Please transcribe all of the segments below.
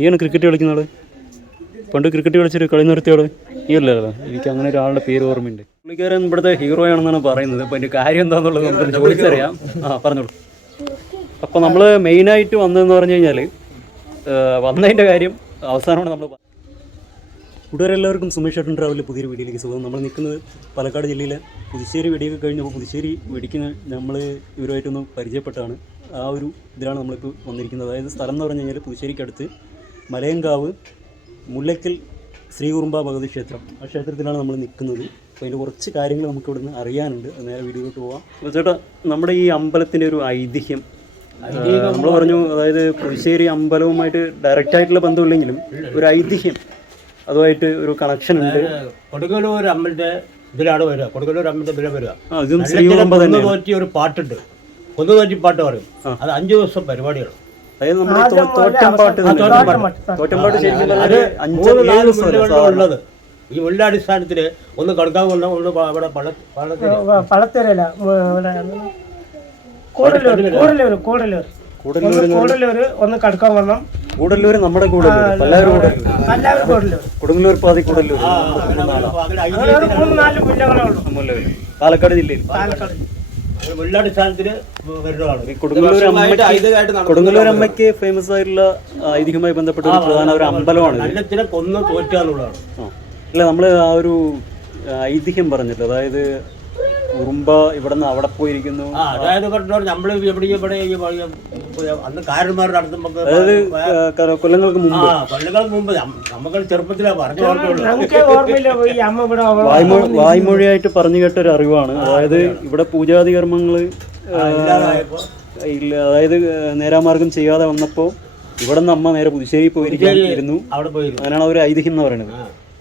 നീയാണ് ക്രിക്കറ്റ് കളിക്കുന്ന ആൾ പണ്ട് ക്രിക്കറ്റ് കളിച്ചൊരു കളി നിർത്തിയോട് ഈ അല്ലല്ലോ എനിക്ക് അങ്ങനെ ഒരാളുടെ പേര് ഓർമ്മയുണ്ട്. പുള്ളിക്കാരൻ ഇവിടുത്തെ ഹീറോ ആണെന്നാണ് പറയുന്നത്. അപ്പോൾ അതിന്റെ കാര്യം എന്താണെന്നുള്ളത് നമുക്ക് ചോദിച്ചറിയാം. ആ പറഞ്ഞോളൂ. അപ്പോൾ നമ്മൾ മെയിനായിട്ട് വന്നതെന്ന് പറഞ്ഞു കഴിഞ്ഞാൽ വന്നതിന്റെ കാര്യം അവസാനമാണ് നമ്മൾ കൂട്ടുകാരെ എല്ലാവർക്കും സുമേഷ് ഏട്ടൻ ട്രാവലിൽ പുതിയൊരു വീഡിയോയിലേക്ക് സുഖം നമ്മൾ നിൽക്കുന്നത് പാലക്കാട് ജില്ലയിലെ പുതുശ്ശേരി വെടിയൊക്കെ കഴിഞ്ഞപ്പോൾ പുതുശ്ശേരി വെടിക്കുന്ന നമ്മൾ ഇവരുമായിട്ടൊന്ന് പരിചയപ്പെട്ടാണ് ആ ഒരു ഇതിലാണ് നമ്മളിപ്പോൾ വന്നിരിക്കുന്നത്. അതായത് സ്ഥലം എന്ന് പറഞ്ഞു കഴിഞ്ഞാൽ പുതുശ്ശേരിക്കടുത്ത് മലയങ്കാവ് മുല്ലക്കൽ ശ്രീകുറുമ്പ ഭഗവതി ക്ഷേത്രം. ആ ക്ഷേത്രത്തിലാണ് നമ്മൾ നിൽക്കുന്നത്. അപ്പോൾ അതിന്റെ കുറച്ച് കാര്യങ്ങൾ നമുക്ക് ഇവിടുന്ന് അറിയാനുണ്ട്. അത് നേരെ വീഡിയോയിലോട്ട് പോവാം. അപ്പോൾ ചേട്ടാ നമ്മുടെ ഈ അമ്പലത്തിന്റെ ഒരു ഐതിഹ്യം നമ്മൾ പറഞ്ഞു അതായത് പുതുശ്ശേരി അമ്പലവുമായിട്ട് ഡയറക്റ്റ് ആയിട്ടുള്ള ബന്ധമില്ലെങ്കിലും ഒരു ഐതിഹ്യം അതുമായിട്ട് ഒരു കണക്ഷൻ ഉണ്ട്. കൊടുങ്ങല്ലൂർ അമ്മന്റെ ഇതിലാണ് വരിക. കൊടുങ്ങല്ലൂർ അമ്മന്റെ ബില വരിക. ആ, ഇതും ശ്രീകുറുമ്പ കൊന്നു തന്നെ തോറ്റി ഒരു പാട്ടുണ്ട്. കൊന്നു തോറ്റി പാട്ട് പറയും. അത് അഞ്ചു ദിവസം പരിപാടിയാണ്. അതായത് നമ്മുടെ ശരിക്കും അഞ്ച് ഏഴ് ഉള്ളത് ഈ മുള്ളാടിസ്ഥാനത്തിൽ ഒന്ന് കടക്കാൻ കൊണ്ട ഒന്ന് അവിടെ പളത്തരല്ല കൂടല്ലൂർ കൂടല്ലൂർ ഒന്ന് കടക്കാൻ വരണം കൂടല്ലൂർ നമ്മുടെ കൂടല്ലൂർ കൊടുങ്ങല്ലൂർ പാതി കൂടല്ലൂർ മൂന്ന് നാല് ഉള്ളൂ പാലക്കാട് ജില്ലയിൽ പാലക്കാട് വരുന്നതാണ്. കൊടുങ്ങല്ലൂർ അമ്മയ്ക്ക് ഫേമസ് ആയിട്ടുള്ള ഐതിഹ്യമായി ബന്ധപ്പെട്ട ഒരു പ്രധാന ഒരു അമ്പലമാണ് നല്ലത്തിനെ കൊന്ന് തോറ്റാന്നുള്ളതാണ് അല്ല നമ്മൾ ആ ഒരു ഐതിഹ്യം പറഞ്ഞില്ല അതായത് ഉറുമ്പ ഇവിടെ നിന്ന് അവിടെ പോയിരിക്കുന്നു. അതായത് നമ്മൾ എവിടെ ഇവിടെ അന്ന് കാരന്മാരുടെ അടുത്ത് നമുക്ക് കൊല്ലങ്ങൾക്ക് മുമ്പ്. ആ കൊല്ലങ്ങൾക്ക് മുമ്പ്. നമുക്ക് ചെറുപ്പത്തിലാ പറഞ്ഞു വായ്മൊഴിയായിട്ട് പറഞ്ഞു കേട്ട ഒരു അറിവാണ് അതായത് ഇവിടെ പൂജാതി കർമ്മങ്ങൾ ഇല്ല. അതായത് നേരാമാർഗം ചെയ്യാതെ വന്നപ്പോ ഇവിടെ നിന്ന് അമ്മ നേരെ പുതുശ്ശേരി പോയിരിക്കുന്നു അവിടെ പോയിരുന്നു. അങ്ങനെയാണ് അവർ ഒരു ഐതിഹ്യം എന്ന് പറയുന്നത്.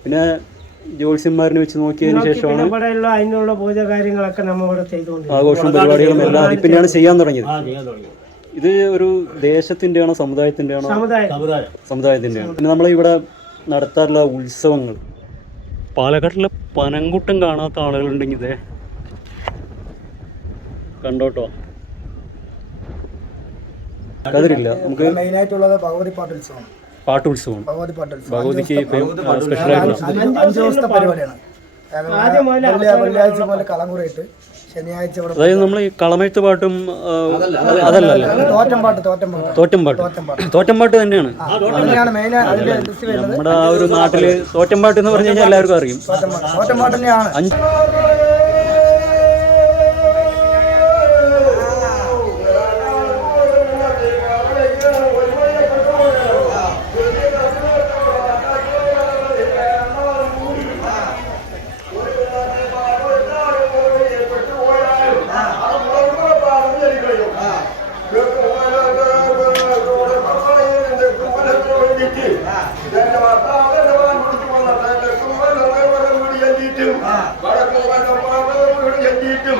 പിന്നെ ജ്യോത്സ്യന്മാരിനെ വെച്ച് നോക്കിയതിന് ശേഷമാണ് അതിനുള്ള പൂജ കാര്യങ്ങളൊക്കെ നമ്മൾ ആഘോഷവും പരിപാടികളും എല്ലാം പിന്നെയാണ് ചെയ്യാൻ തുടങ്ങിയത്. ഇത് ഒരു ദേശത്തിന്റെ സമുദായത്തിന്റെയാണോ? സമുദായത്തിന്റെ ആണോ സമുദായം. സമുദായം പിന്നെ നമ്മളിവിടെ നടത്താറുള്ള ഉത്സവങ്ങൾ. പാലക്കാട്ടിലെ പനങ്കുട്ടം കാണാത്ത ആളുകളുണ്ടെങ്കിൽ ഇതേ. കണ്ടോട്ടോ. കതിരില്ല. നമുക്ക് ഭഗവതി പാട്ടുത്സവമാണ്. ഭഗവതി പാട്ടുത്സവം ഭഗവതിക്ക് സ്പെഷ്യൽ ആയിട്ടുള്ള അഞ്ച് ദിവസത്തെ പരിപാടിയാണ്. വെള്ളിയാഴ്ച മുതൽ കളങ്കുറയിട്ട് ശനിയാഴ്ച അതായത് നമ്മൾ ഈ കളമെഴുത്ത് പാട്ടും അതല്ല തോറ്റമ്പാട്ട് തോറ്റം പാട്ട് തോറ്റം പാട്ട്. തോറ്റംപാട്ട് തോറ്റംപാട്ട് തന്നെയാണ്. നമ്മുടെ ആ ഒരു നാട്ടിൽ തോറ്റമ്പാട്ട് എന്ന് പറഞ്ഞു കഴിഞ്ഞാൽ എല്ലാവർക്കും അറിയും. തോറ്റം പാട്ട്. തോറ്റം പാട്ട് തന്നെയാണ് അഞ്ച്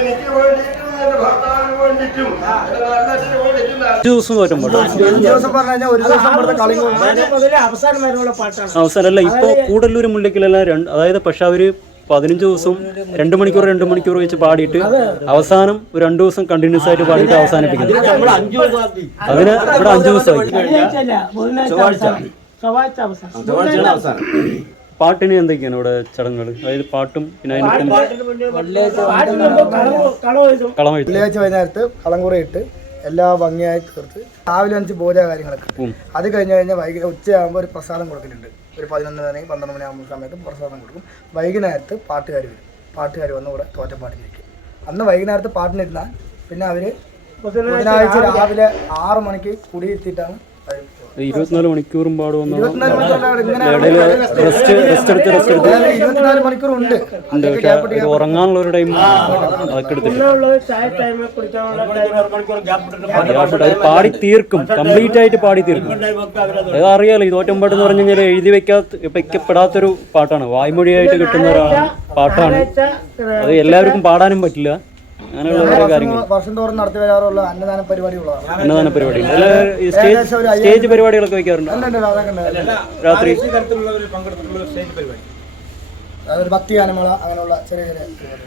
എനിക്ക് വേണ്ടിയിട്ടും എന്റെ ഭർത്താവിന് വേണ്ടിയിട്ടും എന്റെ നല്ലതിന് വേണ്ടിയിട്ടും ദിവസം തോറ്റംപാട്ട് അഞ്ച് ദിവസം പറഞ്ഞു കഴിഞ്ഞാൽ ഒരു ദിവസം ഇവിടുത്തെ കളി ആദ്യം മുതൽ അവസാനം അല്ല ഇപ്പോൾ കൂടല്ലൂർ മുല്ലക്കിലെല്ലാം രണ്ട് അതായത് പക്ഷെ അവർ പതിനഞ്ച് ദിവസം രണ്ട് മണിക്കൂർ രണ്ട് മണിക്കൂർ വെച്ച് പാടിയിട്ട് അവസാനം ഒരു രണ്ടു ദിവസം കണ്ടിന്യൂസ് ആയിട്ട് പാടിയിട്ട് അവസാനിപ്പിക്കുന്നു. നമ്മൾ അഞ്ചു ദിവസം ആക്കി. അതിന് ഇവിടെ അഞ്ചു ദിവസമായി ചൊവ്വാഴ്ച അവസാനം. പാട്ടിന് എന്തൊക്കെയാണ് ഇവിടെ ചടങ്ങുകൾ? അതായത് പാട്ടും പിന്നെ വെള്ളിയാഴ്ച വൈകുന്നേരത്ത് കളങ്കുറയിട്ട് എല്ലാ ഭംഗിയായി തീർത്ത് രാവിലെ അഞ്ച് പൂജ കാര്യങ്ങളൊക്കെ. അത് കഴിഞ്ഞ് കഴിഞ്ഞാൽ വൈകി ഉച്ചയാകുമ്പോൾ ഒരു പ്രസാദം കൊടുക്കുന്നുണ്ട് ഒരു പതിനൊന്ന് മണി പന്ത്രണ്ട് മണി ആകുമ്പോൾ സമയത്ത് പ്രസാദം കൊടുക്കും. വൈകുന്നേരത്ത് പാട്ടുകാർ വരും. പാട്ടുകാർ വന്ന് ഇവിടെ തോറ്റപ്പാട്ടിനിരിക്കും അന്ന് വൈകുന്നേരത്ത് പാട്ടിനിരുന്നാൽ പിന്നെ അവർ ബുധനാഴ്ച രാവിലെ ആറ് മണിക്ക് കുടിയിരുത്തിയിട്ടാണ് പോകുന്നത്. ഇരുപത്തിനാല് മണിക്കൂറും ഇങ്ങനെ റെസ്റ്റ് റെസ്റ്റ് എടുത്ത് എടുത്ത് ഒരു ഉറങ്ങാനുള്ള ഒരു ടൈം അതൊക്കെ എടുത്തിട്ട്. പാടി തീർക്കും. കംപ്ലീറ്റ് ആയിട്ട് പാടി തീർക്കും. അത് അറിയാലോ ഈ തോറ്റമ്പാട്ട് എന്ന് പറഞ്ഞു കഴിഞ്ഞാൽ എഴുതി വെക്കാത്ത വെക്കപ്പെടാത്തൊരു പാട്ടാണ്. വായ്മൊഴിയായിട്ട് കിട്ടുന്ന ഒരു പാട്ടാണ്. അത് എല്ലാവർക്കും പാടാനും പറ്റില്ല. അങ്ങനെയുള്ള ഓരോ കാര്യങ്ങൾ വർഷം തോറും നടത്തി വരാറുള്ള അന്നദാന പരിപാടികളാണ് അന്നദാന പരിപാടി സ്റ്റേജ് പരിപാടികളൊക്കെ വെക്കാറുണ്ട്. രാത്രി അതൊരു ഭക്തി ഗാനമേള അങ്ങനെയുള്ള ചെറിയ ചെറിയ പരിപാടി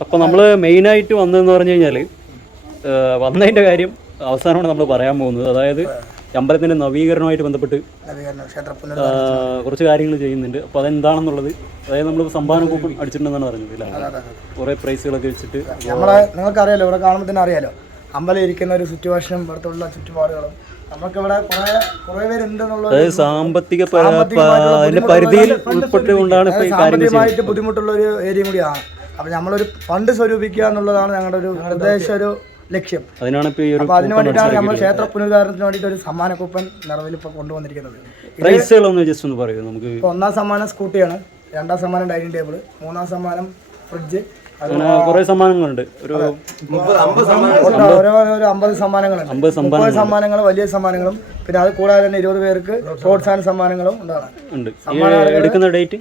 അപ്പോൾ നമ്മൾ മെയിനായിട്ട് വന്നതെന്ന് പറഞ്ഞു കഴിഞ്ഞാൽ വന്നതിന്റെ കാര്യം അവസാനമാണ് നമ്മൾ പറയാൻ പോകുന്നത്. അതായത് അമ്പലത്തിന്റെ നവീകരണമായിട്ട് ബന്ധപ്പെട്ട് കുറച്ച് കാര്യങ്ങൾ ചെയ്യുന്നുണ്ട്. അപ്പോൾ അതെന്താണെന്നുള്ളത് അതായത് നമ്മൾ സംഭാവന കൂപ്പൺ അടിച്ചിട്ടുണ്ടെന്നാണ് പറഞ്ഞത് അല്ലേ? കുറേ പ്രൈസുകളൊക്കെ വെച്ചിട്ട് നമ്മളെ നിങ്ങൾക്കറിയാലോ ഇവിടെ കാണുമ്പോൾ തന്നെ അറിയാലോ. അമ്പലം ഇരിക്കുന്ന ഒരു സിറ്റുവേഷനും ഇവിടത്തുള്ള ചുറ്റുപാടുകളും. അതായത് സാമ്പത്തിക അതിന്റെ പരിധിയിൽ ഉൾപ്പെട്ടുകൊണ്ടാണ് ഇപ്പോൾ ഈ കാര്യങ്ങൾ ചെയ്യുന്നത്. സാമ്പത്തികമായിട്ട് ബുദ്ധിമുട്ടുള്ള ഒരു ഏരിയ കൂടിയാണ്. അപ്പം നമ്മളൊരു ഫണ്ട് സ്വരൂപിക്കുക എന്നുള്ളതാണ് ഞങ്ങളുടെ ഒരു ഉദ്ദേശ ഒരു ലക്ഷ്യം. അതിനാണ് ഇപ്പോൾ ഈ ഒരു അപ്പോൾ അതിന് വേണ്ടിയിട്ടാണ് നമ്മൾ ക്ഷേത്ര പുനരുദ്ധാരണത്തിന് വേണ്ടിയിട്ട് ഒരു സമ്മാന കൂപ്പൺ നിറവിൽ ഇപ്പോൾ കൊണ്ടുവന്നിരിക്കുന്നത്. പ്രൈസുകളൊന്ന് ജസ്റ്റ് ഒന്ന് പറയൂ നമുക്ക് ഒന്നാം സമ്മാനം സ്കൂട്ടിയാണ് രണ്ടാം സമ്മാനം ഡൈനിങ് ടേബിൾ മൂന്നാം സമ്മാനം ഫ്രിഡ്ജ് അങ്ങനെ കുറേ സമ്മാനങ്ങളുണ്ട്. ഒരു ഓരോ അമ്പത് സമ്മാനങ്ങളുണ്ട്. അമ്പത് സമ്മാനങ്ങൾ വലിയ സമ്മാനങ്ങളും പിന്നെ അത് കൂടാതെ തന്നെ ഇരുപത് പേർക്ക് സ്പോർട്സ് ആൻഡ് സമ്മാനങ്ങളും ഉണ്ടാകും. എടുക്കുന്ന ഡേറ്റ്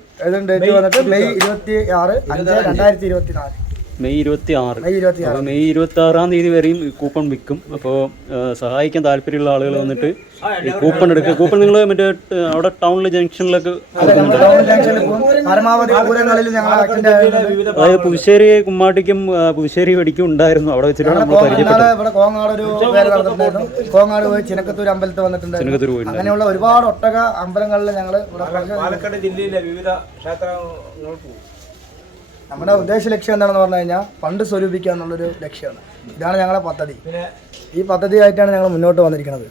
ഡേറ്റ് വന്നിട്ട് മെയ് ഇരുപത്തി ആറ് അഞ്ച് രണ്ടായിരത്തി ഇരുപത്തി നാല് മെയ് ഇരുപത്തി ആറ് മെയ് ഇരുപത്തി ആറ് അപ്പോൾ മെയ് ഇരുപത്തി ആറാം തീയതി വരെയും ഈ കൂപ്പൺ വിൽക്കും. അപ്പോൾ സഹായിക്കാൻ താല്പര്യമുള്ള ആളുകൾ വന്നിട്ട് ഈ കൂപ്പൺ എടുക്കുക. കൂപ്പൺ നിങ്ങൾ മറ്റേ അവിടെ ടൗണിൽ ജംഗ്ഷനിലൊക്കെ ടൗൺ ജംഗ്ഷനിൽ പോകും. പരമാവധി പൂരങ്ങളിൽ ഞങ്ങൾ ആക്ടിന്റെ അതായത് പുതുശ്ശേരി കുമ്മാട്ടിക്കും ആ, പുതുശ്ശേരി വെടിക്കും ഉണ്ടായിരുന്നു. അവിടെ വെച്ചിട്ടാണ് നമ്മൾ പരിചയപ്പെട്ടത്. ഇന്നാൾ ഇവിടെ കോങ്ങാട് ഒരു നടന്നിട്ടുണ്ടായിരുന്നു. കോങ്ങാട് പോയി ചിനക്കത്തൂർ അമ്പലത്തിൽ വന്നിട്ടുണ്ടായിരുന്നു. ചെനകത്തൂർ പോയി അങ്ങനെയുള്ള ഒരുപാട് ഒട്ടക അമ്പലങ്ങളിൽ ഞങ്ങൾ ഇവിടെ പാലക്കാട് ജില്ലയിലെ വിവിധ ക്ഷേത്രങ്ങൾ പോകും നമ്മുടെ ഉദ്ദേശ ലക്ഷ്യം എന്താണെന്ന് പറഞ്ഞു കഴിഞ്ഞാൽ ഫണ്ട് സ്വരൂപിക്കുക എന്നുള്ളൊരു ലക്ഷ്യമാണ് ഇതാണ് ഞങ്ങളുടെ പദ്ധതി. ഈ പദ്ധതിയായിട്ടാണ് ഞങ്ങൾ മുന്നോട്ട് വന്നിരിക്കുന്നത്.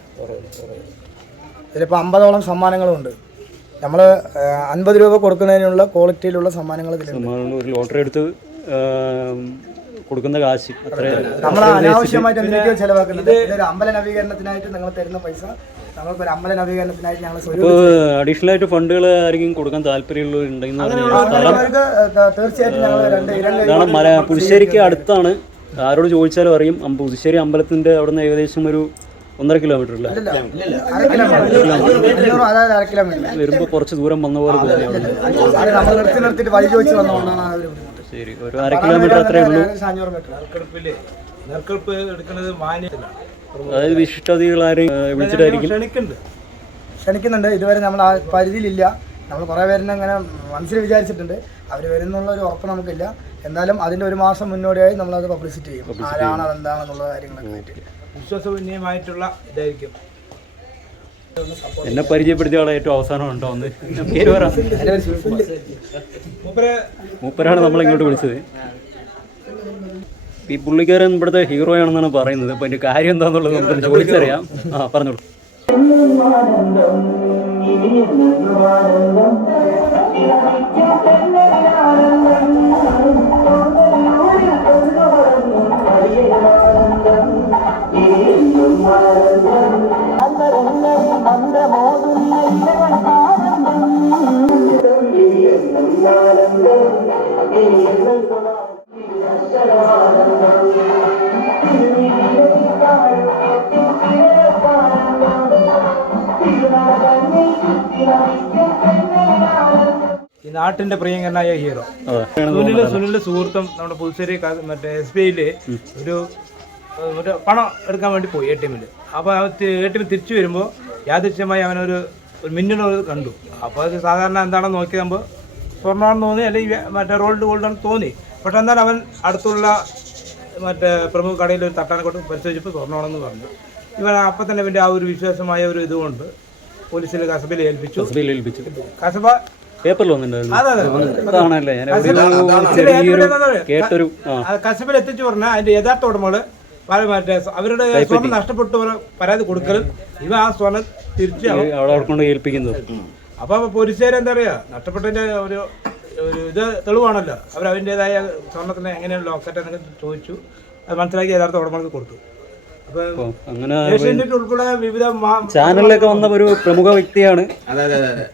ഇതിലിപ്പോൾ അമ്പതോളം സമ്മാനങ്ങളുണ്ട്. നമ്മൾ അൻപത് രൂപ കൊടുക്കുന്നതിനുള്ള ക്വാളിറ്റിയിലുള്ള സമ്മാനങ്ങൾ ഇതിലുണ്ട്. ലോട്ടറി എടുത്ത് കൊടുക്കുന്ന കാശ്. നമ്മൾ അനാവശ്യമായിട്ട് എന്തിനൊക്കെയോ ചെലവാക്കുന്നത്. ഇതൊരു അമ്പല നവീകരണത്തിനായിട്ട് നിങ്ങൾ തരുന്ന പൈസ. അഡീഷണൽ ആയിട്ട് ഫണ്ടുകൾ ആരെങ്കിലും കൊടുക്കാൻ താല്പര്യമുള്ളവരുണ്ടെങ്കിൽ പുതുശ്ശേരിക്ക് അടുത്താണ്. ആരോട് ചോദിച്ചാലും അറിയും. പുതുശ്ശേരി അമ്പലത്തിന്റെ അവിടെ നിന്ന് ഏകദേശം ഒരു ഒന്നര കിലോമീറ്റർ അല്ലേ വരുമ്പോ കുറച്ച് ദൂരം വന്ന പോലെ ശരി ഒരു അര കിലോമീറ്റർ അത്രേ ഉള്ളൂ. എടുക്കുന്നത് മാന്യത്തിലാണ്. അതായത് വിശിഷ്ടാതികൾ ആരെയും വിളിച്ചിട്ടായിരിക്കും. ക്ഷണിക്കുന്നുണ്ട്. ഇതുവരെ നമ്മൾ ആ പരിധിയിലില്ല. നമ്മൾ കുറേ പേരിനെ അങ്ങനെ മനസ്സിൽ വിചാരിച്ചിട്ടുണ്ട്. അവർ വരുന്നുള്ള ഒരു ഉറപ്പ് നമുക്കില്ല. എന്തായാലും അതിന്റെ ഒരു മാസം മുന്നോടിയായി നമ്മൾ അത് പബ്ലിസിറ്റി ചെയ്യും. ആരാണ് അതെന്താണെന്നുള്ള കാര്യങ്ങളൊക്കെ ഇതായിരിക്കും. എന്നെ പരിചയപ്പെടുത്തിയ ആളെ ഏറ്റവും അവസാനം ഉണ്ടോ ഒന്ന് പേര് പറ. മൂപ്പര് മൂപ്പരാണ് നമ്മളിങ്ങോട്ട് വിളിച്ചത്. ഈ പുള്ളിക്കാരൻ ഇവിടുത്തെ ഹീറോ ആണെന്നാണ് പറയുന്നത്. അപ്പോൾ അതിന്റെ കാര്യം എന്താണെന്നുള്ളത് നമുക്ക് ചോദിച്ചറിയാം. ആ പറഞ്ഞോളൂ. ഈ നാട്ടിന്റെ പ്രിയങ്കരനായ ഹീറോ. സുനിൽ സുനിലിന്റെ സുഹൃത്തും നമ്മുടെ പുതുശ്ശേരി മറ്റേ എസ് ബി ഐയിൽ ഒരു മറ്റേ പണം എടുക്കാൻ വേണ്ടി പോയി എ ടി എമ്മിൽ അപ്പോൾ എ ടി എം തിരിച്ചു വരുമ്പോൾ യാദൃശ്യമായി അവനൊരു ഒരു മിന്നൽ കണ്ടു. അപ്പോൾ അത് സാധാരണ എന്താണെന്ന് നോക്കിയാകുമ്പോൾ സ്വർണമാണെന്ന് തോന്നി അല്ലെങ്കിൽ മറ്റേ റോൾഡ് ഗോൾഡാണെന്ന് തോന്നി. പക്ഷെ എന്നാൽ അവൻ അടുത്തുള്ള മറ്റേ പ്രമുഖ കടയിൽ ഒരു തട്ടാനെ കൊണ്ട് പരിശോധിച്ചപ്പോൾ സ്വർണമാണെന്ന് പറഞ്ഞു. ഇവൻ അപ്പം തന്നെ ഇവന്റെ ആ ഒരു വിശ്വാസമായ ഒരു ഇതുകൊണ്ട് പോലീസിൽ കസബയിൽ ഏൽപ്പിച്ചു. കസബയിൽ ഏൽപ്പിച്ചു. കസബ പേപ്പറിൽ വന്നിട്ടുണ്ടായിരുന്നു. കേട്ടൊരു കശപ്പിൽ എത്തിച്ചു പറഞ്ഞാൽ അതിന്റെ യഥാർത്ഥ ഉടമകൾ പല മറ്റേ അവരുടെ സ്വർണം നഷ്ടപ്പെട്ടു പരാതി കൊടുക്കലും ഇവ ആ സ്വർണം തിരിച്ച് കൊണ്ട് ഏൽപ്പിക്കുന്നത്. അപ്പൊ പോലീസുകാർ എന്താ പറയാ? നഷ്ടപ്പെട്ടതിന്റെ ഒരു ഒരു ഇത് തെളിവാണല്ലോ. അവർ അതിന്റെതായ സ്വർണത്തിന് എങ്ങനെയാണ് ലോക്കറ്റ് എന്നൊക്കെ ചോദിച്ചു. അത് മനസ്സിലാക്കി യഥാർത്ഥ ഉടമകൾക്ക് കൊടുത്തു. അങ്ങനെ ഏഷ്യാനെറ്റ് ഉൾപ്പെടെ വിവിധ മാ- ചാനലിലൊക്കെ വന്ന ഒരു പ്രമുഖ വ്യക്തിയാണ്. അതെ അതെ അതെ.